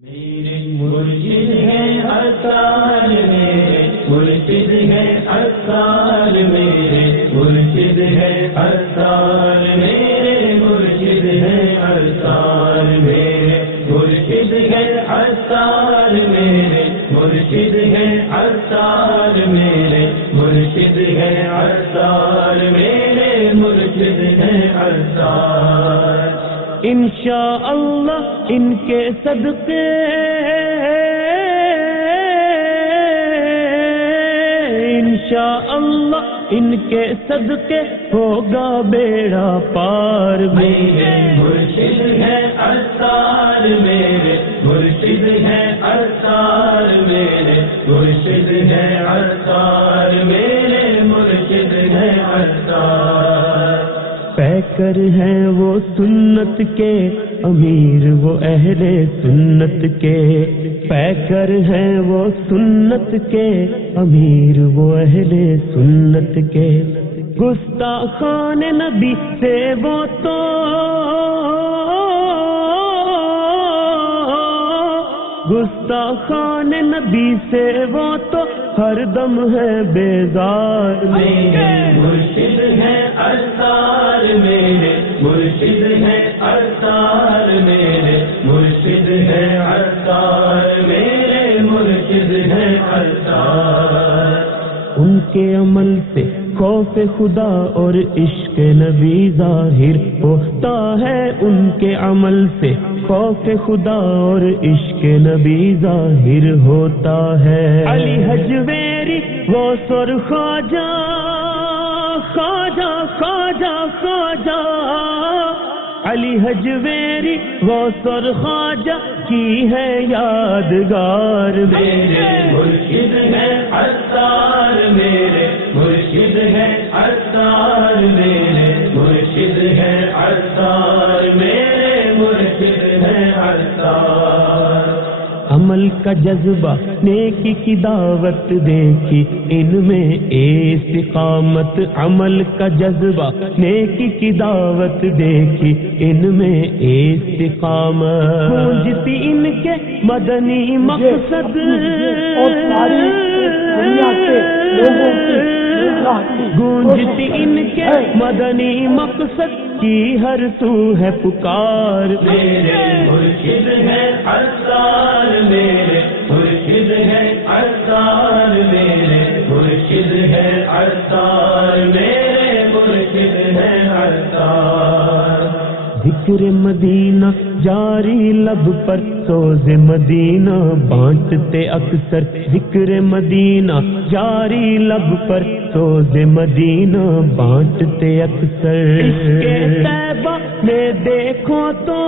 میرے مرشد ہیں اطہار، میرے مرشد ہیں اطہار، میرے مرشد ہیں اطہار، میرے مرشد ہیں اطہار، میرے مرشد ہیں اطہار، میرے مرشد ہیں اطہار، میرے مرشد ہیں اطہار، میرے مرشد ہیں اطہار۔ انشاءاللہ ان کے صدقے انشاءاللہ ان کے صدقے ہوگا بیڑا پار۔ میرے مرشد ہیں اطہار، میرے مرشد ہیں اطہار، میرے مرشد ہیں اطہار، میرے مرشد ہیں اطہار۔ پیکر ہیں وہ سنت کے امیر، وہ اہل سنت کے پیکر ہیں وہ سنت کے امیر، وہ اہل سنت کے گستاخان نبی سے وہ تو گستاخان نبی سے وہ تو ہر دم ہے بیزار۔ میرے مرشد ہیں اطہار، میرے مرشد ہیں اطہار، میرے مرشد ہیں اطہار، میرے مرشد ہیں اطہار۔ ان کے عمل سے خوف خدا اور عشق نبی ظاہر ہوتا ہے، ان کے عمل سے خوف خدا اور عشق نبی ظاہر ہوتا ہے۔ علی حجویری غوث اور خواجہ خواجہ خواجہ خواجہ علی حجویری غوث اور خواجہ کی ہے یادگار۔ میرے مرشد ہیں اطہار، میرے مرشد ہیں اطہار، میرے مرشد ہیں اطہار، میرے مرشد ہیں اطہار۔ عمل کا جذبہ نیکی کی دعوت دیکھی ان میں استقامت، عمل کا جذبہ نیکی کی دعوت دیکھی ان میں استقامت۔ گونجتی ان کے مدنی مقصد گونجتی ان کے مدنی مقصد کی ہر سو ہے پکار۔ میرے مرشد ہیں اطہار، میرے مرشد ہیں اطہار، میرے مرشد ہیں اطہار، میرے مرشد ہیں اطہار۔ ذکر مدینہ جاری لب پر سوز مدینہ بانٹتے اکثر، ذکر مدینہ جاری لب پر سوز مدینہ بانٹتے اکثر۔ عشق طیبہ میں دیکھو تو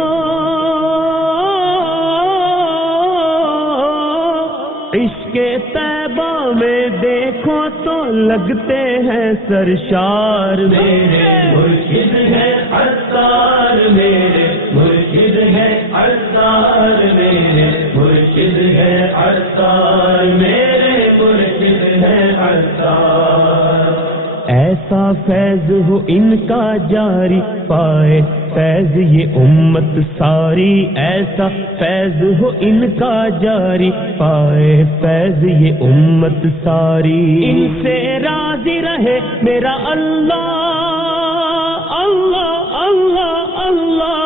عشق طیبہ میں دیکھو تو لگتے ہیں سرشار۔ میرے مرشد ہیں اطہار، میرے مرشد ہیں اطہار، میرے مرشد ہیں اطہار، میرے مرشد ہیں اطہار۔ ایسا فیض ہو ان کا جاری پائے فیض یہ امت ساری، ایسا فیض ہو ان کا جاری پائے فیض یہ امت ساری۔ ان سے راضی رہے میرا اللہ اللہ اللہ اللہ،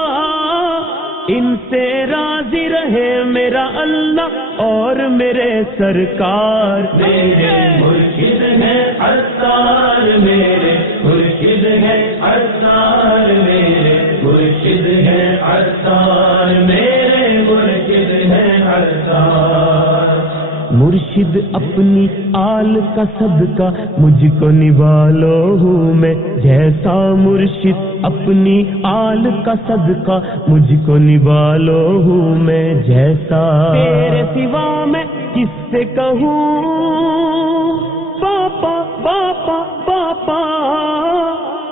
ان سے راضی رہے میرا اللہ اور میرے سرکار۔ میرے مرشد ہیں اطہار، میرے مرشد ہیں اطہار، میرے مرشد ہیں اطہار، میرے مرشد ہیں اطہار۔ مرشد اپنی آل کا صدقہ مجھ کو نوالو ہوں میں جیسا، مرشد اپنی آل کا صدقہ مجھ کو نوالو ہوں میں جیسا۔ تیرے سوا میں کس سے کہوں پاپا پاپا پاپا،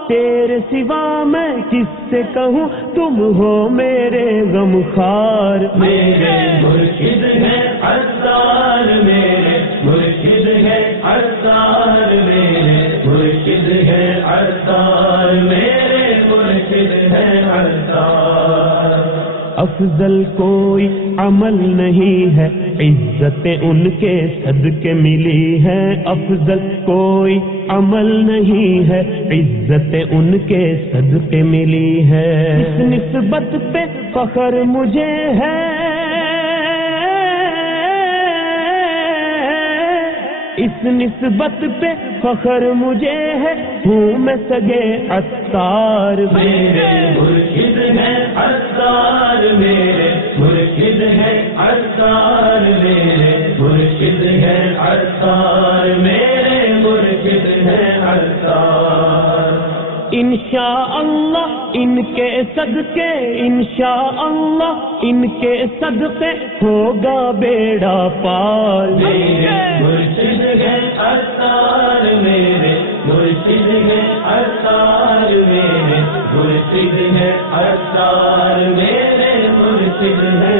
تیرے سوا میں کس سے کہوں تم ہو میرے غمخوار۔ میرے مرشد ہیں اطہار، میرے مرشد ہیں اطہار، میرے مرشد ہیں اطہار، میرے مرشد ہیں اطہار۔ افضل کوئی عمل نہیں ہے، عزتیں ان کے صدقے ملی ہے، افضل کوئی عمل نہیں ہے، عزتیں ان کے صدقے ملی ہے، اس نسبت پہ فخر مجھے ہے، اس نسبت پہ فخر مجھے ہے، ہوں میں سگے عطار، میرے مرشد ہے عطار، میرے مرشد ہے عطار، میرے مرشد ہے عطار، میرے مرشد ہے عطار۔ انشاءاللہ ان کے صدقے، انشاءاللہ ان کے صدقے ہوگا بیڑا پار، میرے مرشد ہے عطار، میرے مرشد ہے عطار، میرے مرشد ہے عطار، میرے مرشد ہے